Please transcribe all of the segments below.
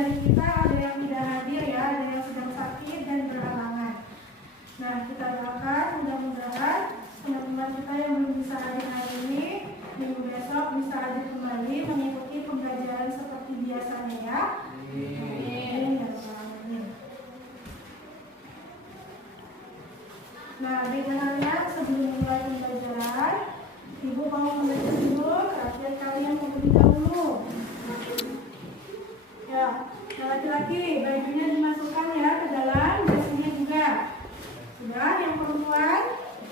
dari kita ada yang tidak hadir ya, ada yang sedang sakit dan berhalangan. Nah, kita doakan mudah-mudahan teman-teman kita yang belum bisa hadir hari ini, minggu besok bisa hadir kembali mengikuti pembelajaran seperti biasanya ya. Amin. Nah, bagaimana sebelum mulai pembelajaran, Ibu mau membaca dulu, terakhir kalian mau beri dahulu. Ya, laki-laki bajunya dimasukkan ya ke dalam, dressingnya juga. Sudah, yang perempuan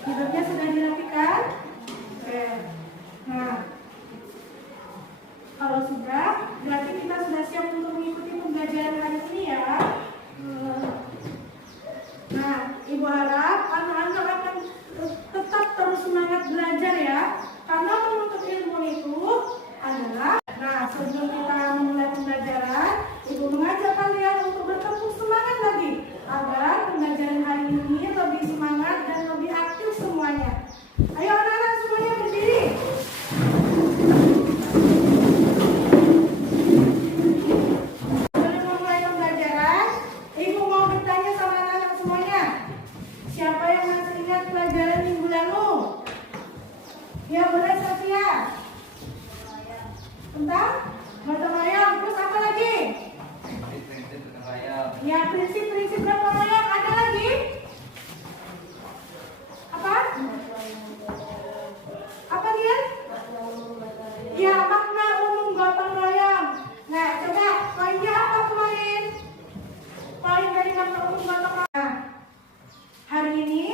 hidupnya sudah dirapikan. Oke. Nah, kalau sudah, berarti kita sudah siap untuk mengikuti pembelajaran hari ini ya. Nah, Ibu harap anak-anak akan tetap terus semangat belajar ya. Karena menuntut ilmu itu adalah, nah sebelum kita memulai pembelajaran, Ibu mengajak kalian untuk bertepuk semangat lagi agar pembelajaran hari ini lebih semangat dan lebih aktif semuanya. Ayo anak-anak semuanya berdiri. Sebelum memulai pembelajaran, Ibu mau bertanya sama anak-anak semuanya. Siapa yang masih ingat pelajaran minggu lalu? Ya boleh Sofia. Tentang gotong royong, terus apa lagi? Prinsip gotong royong. Ya, prinsip-prinsip gotong royong. Ada lagi? Apa? Apa dia? Ya, makna umum gotong royong. Nah, coba poinnya apa kemarin? Poin dari makna umum gotong royong. Nah, hari ini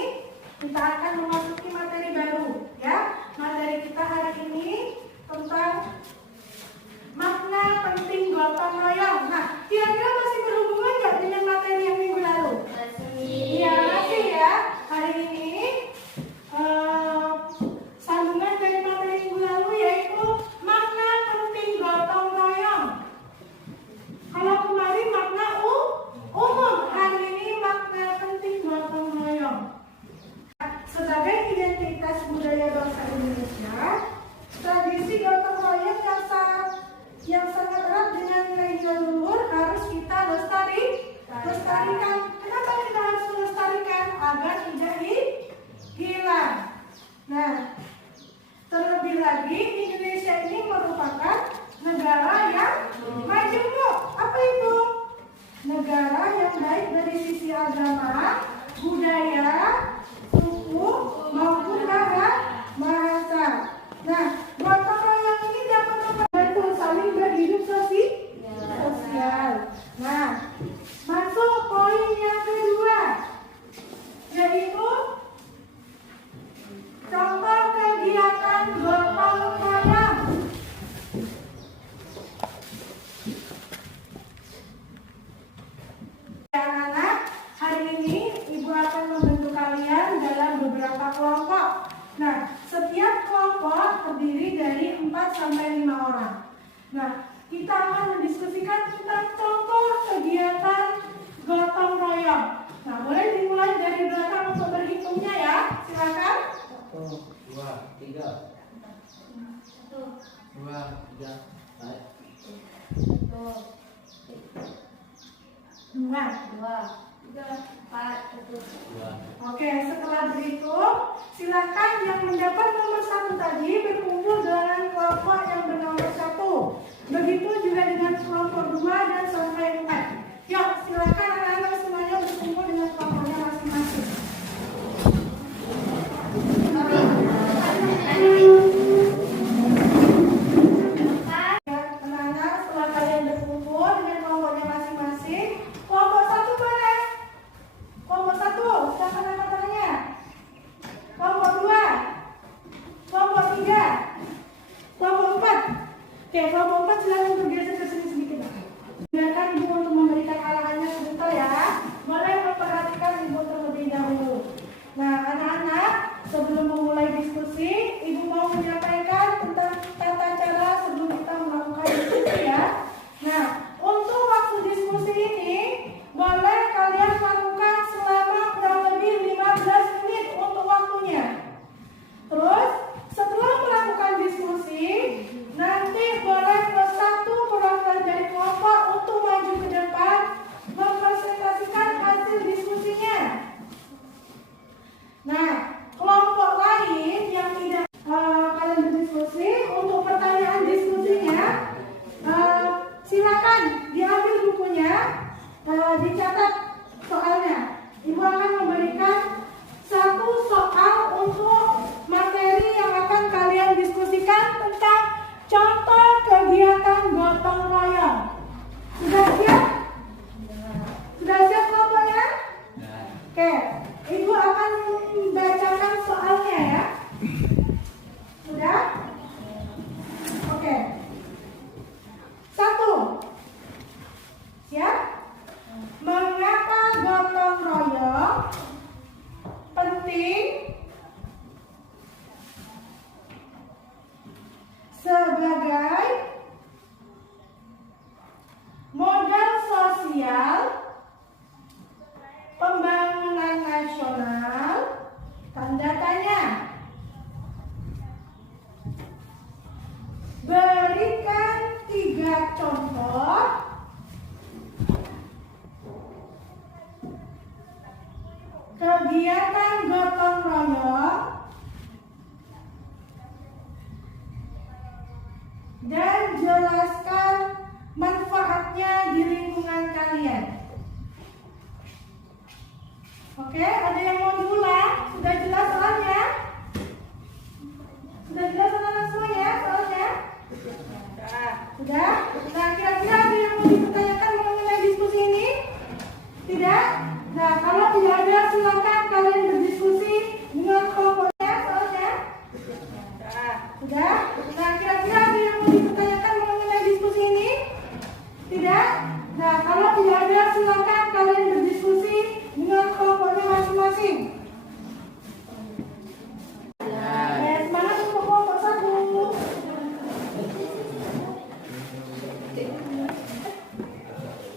kita akan memasuki materi baru, ya. Materi kita hari ini tentang makna penting gotong royong. Nah, kira-kira masih berhubungan nggak dengan materi yang minggu lalu? Iya, masih ya. Hari ini sambungan dari materi minggu lalu yaitu makna penting gotong royong. Kalau kemarin makna umum, hari ini makna penting gotong royong. Sebagai identitas budaya bangsa Indonesia, tradisi gotong royong yang sangat erat dengan nilai-nilai luhur harus kita lestarikan. Kenapa kita harus melestarikan? Agar tidak hilang. Nah, terlebih lagi Indonesia ini merupakan negara yang majemuk. Apa itu? Negara yang baik dari sisi agama, budaya, suku maupun bahasa. Nah, gotong royong ini dapat membantu saling berhidup sosial. Nah, masuk poin yang kedua, yaitu contoh kegiatan gotong royong. Anak-anak, hari ini Ibu akan membantu kalian dalam beberapa kelompok. Nah, setiap kelompok terdiri dari 4 sampai 5 orang. Nah, kita akan mendiskusikan tentang contoh kegiatan gotong royong. Nah, boleh dimulai dari belakang untuk berhitungnya ya. Silakan. 1, 2, 3. 1, 2, 3. Baik. 2, 3, 4, 1. Oke, setelah berhitung, silakan yang mendapat nomor 1 tadi berkumpul dengan kelompok yang bernomor 1. Begitu juga dengan kelompok 2 dan sampai 4. Yuk, silakan anak-anak semuanya berkumpul dengan kelompoknya masing-masing. Anak-anak, setelah kalian berkumpul dengan kelompoknya masing-masing, kelompok 1 mana? Kelompok 1, siapa nama tangannya? Kelompok 2, kelompok 3, kelompok 4. Oke, kelompok 4 silakan bergeser ke sini sedikit. dicatat soalnya. Ibu akan memberikan satu soal untuk materi yang akan kalian diskusikan tentang contoh kegiatan gotong royong. Sudah siap? Sudah siap kelompoknya? Oke, Ibu akan membacakan soalnya ya. Sudah? Oke. 1. Siap? Mengapa gotong royong penting sebagai modal sosial pembangunan nasional? Tanda tanya. Berikan 3 contoh kegiatan gotong royong dan jelaskan manfaatnya di lingkungan kalian. Oke, ada yang mau diulang? Sudah jelas soalnya? Sudah jelas anak-anak semuanya soalnya? Sudah? Nah, kira-kira ada yang mau dipertanyakan mengenai diskusi ini? Tidak? Nah, kalau tidak ada, silakan kalian berdiskusi dengan kelompoknya soalnya. Sudah? Nah, kira-kira ada yang mau dipertanyakan mengenai diskusi ini? Tidak? Nah, kalau tidak ada, silakan kalian berdiskusi dengan kelompoknya masing-masing. Semangat untuk kelompok 1.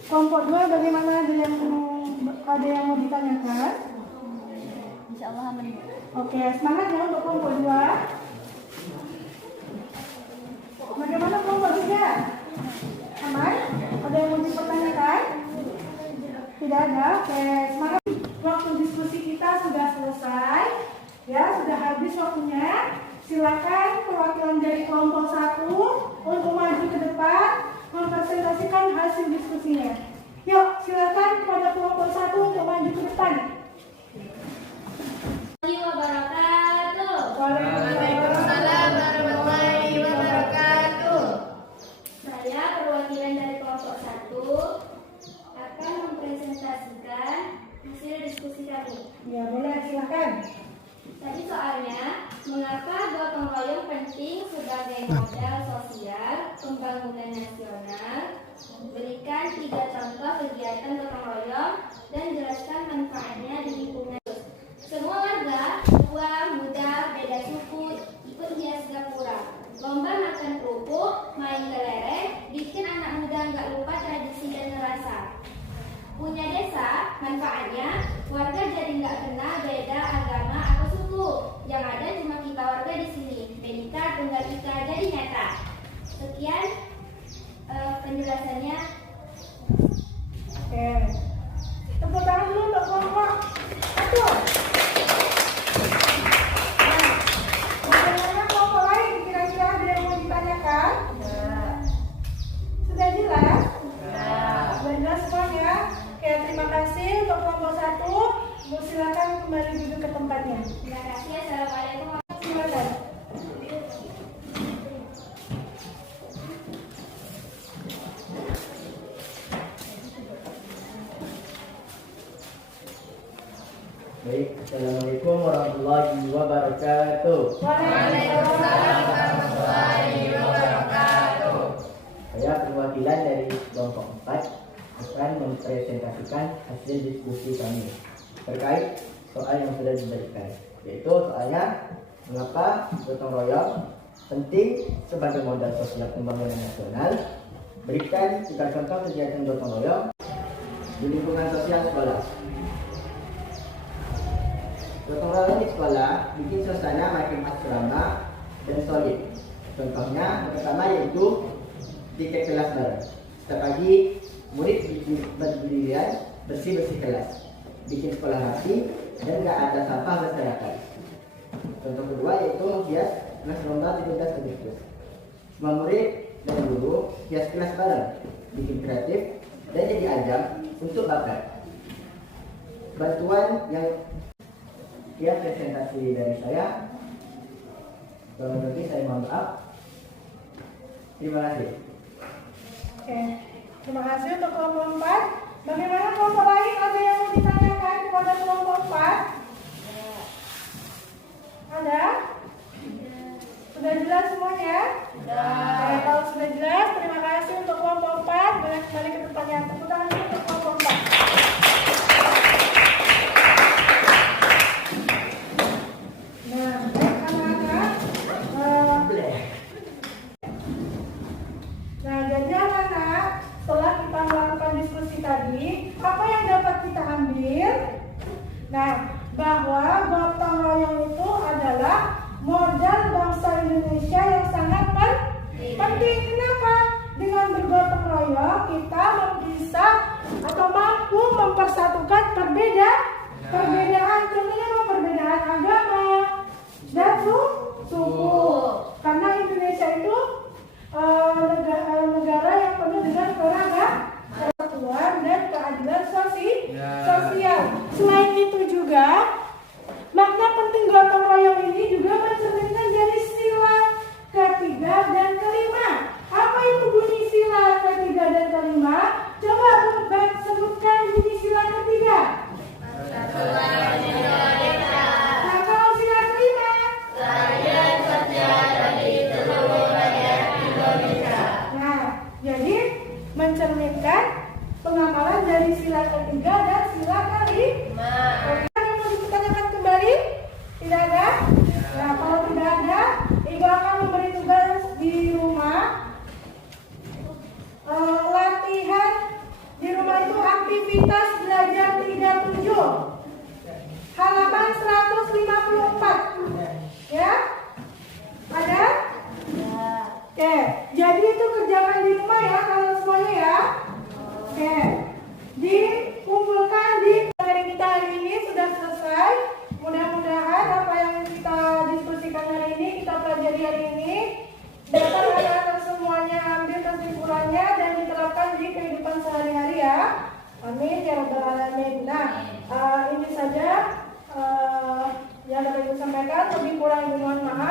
Kelompok 2 bagaimana, ada yang mau ditanyakan? Insya Allah aman. Oke, semangat ya untuk kelompok 2. Bagaimana kelompok 3? Aman? Ada yang mau dipertanyakan? Tidak ada? Oke, semangat. Waktu diskusi kita sudah selesai. Ya, sudah habis waktunya. Silakan perwakilan dari kelompok 1 untuk maju ke depan mempresentasikan hasil diskusinya. Yuk, silakan kepada kelompok 1 untuk maju ke depan. Waalaikumsalam warahmatullahi wabarakatuh. Saya perwakilan dari kelompok 1 akan mempresentasikan hasil diskusi kami. Ya, boleh, silakan. Tadi soalnya, mengapa gotong royong penting sebagai modal sosial pembangunan nasional? Berikan 3 contoh kegiatan gotong royong dan jelaskan manfaatnya di lingkungan. Semua warga, tua, muda, beda suku, ikut hias gapura. Lomba makan kerupuk, main kelereng, bikin anak muda nggak lupa tradisi dan ngerasa. Punya desa, manfaatnya warga jadi nggak kenal beda agama atau suku. Yang ada cuma kita warga di sini. Bhinneka Tunggal Ika jadi nyata. Sekian penjelasannya. Oke. Tepuk tangan dulu untuk kelompok 1. Bagaimana kelompok lain? Kira-kira ada yang mau ditanyakan? Sudah jelas? Sudah jelas semuanya? Oke, terima kasih untuk kelompok 1. Silakan kembali duduk ke tempatnya. Terima kasih. Assalamualaikum. Silakan. Baik, Assalamualaikum warahmatullahi wabarakatuh. Waalaikumsalam warahmatullahi wabarakatuh. Saya perwakilan dari kelompok 4 akan mempresentasikan hasil diskusi kami terkait soal yang sudah diberikan, yaitu soalnya mengapa gotong royong penting sebagai modal sosial pembangunan nasional. Berikan 3 contoh kegiatan gotong royong di lingkungan sosial sekolah. Gotong royong di sekolah bikin suasana makin asrama dan solid. Contohnya yang pertama yaitu tiket kelas bareng. Setiap pagi murid berdirian bersih-bersih kelas, bikin sekolah rapi dan gak ada sampah berserakan. Contoh kedua yaitu menghias kelas lomba 17 Agustus. Semua murid dan guru hias kelas bareng, bikin kreatif dan jadi diajak untuk bakat. Bantuan yang presentasi dari saya. Kalau lagi saya mohon maaf. Terima kasih. Oke, terima kasih untuk kelompok 4. Bagaimana kelompok lain? Ada yang mau ditanyakan kepada kelompok 4? Ada? Sudah jelas semuanya? Sudah. Kalau sudah jelas, terima kasih untuk kelompok 4. Boleh kembali ke pertanyaan. Tepuk tangan dulu untuk kelompok 4. Nah, baik anak-anak. Nah, jadi anak-anak, setelah kita melakukan diskusi tadi, apa yang dapat kita ambil? Nah, bahwa gotong royong itu adalah modal bangsa Indonesia yang sangat penting. Kenapa? Dengan bergotong royong kita bisa atau mampu mempersatukan perbedaan. Contohnya perbedaan agama dan suku. Karena Indonesia itu negara yang penuh dengan keragaman dan keadilan sosial. Selain itu juga makna penting gotong royong ini juga mencerminkan dari sila ketiga dan kelima. Apa itu bunyi sila ketiga dan kelima? Coba sebutkan bunyi sila ketiga. Nah, kalau sila kelima? Nah, jadi mencerminkan pengamalan dari sila ketiga dan sila kelima. Yang mau ditanyakan kembali? Tidak ada? Nah, kalau tidak ada, Ibu akan memberi tugas di rumah. Latihan di rumah itu aktivitas belajar 37. Halaman 154. Ya? Ada? Oke, jadi itu kerjakan di rumah ya, kalau semuanya ya. Oke, dikumpulkan di materi kita hari ini sudah selesai. Mudah-mudahan apa yang kita diskusikan hari ini, kita pelajari hari ini, dapat anak-anak semuanya ambil kesimpulannya dan diterapkan di kehidupan sehari-hari ya. Amin ya rabbal alamin. Nah, ini saja yang dapat Ibu sampaikan. Lebih kurang mohon maaf.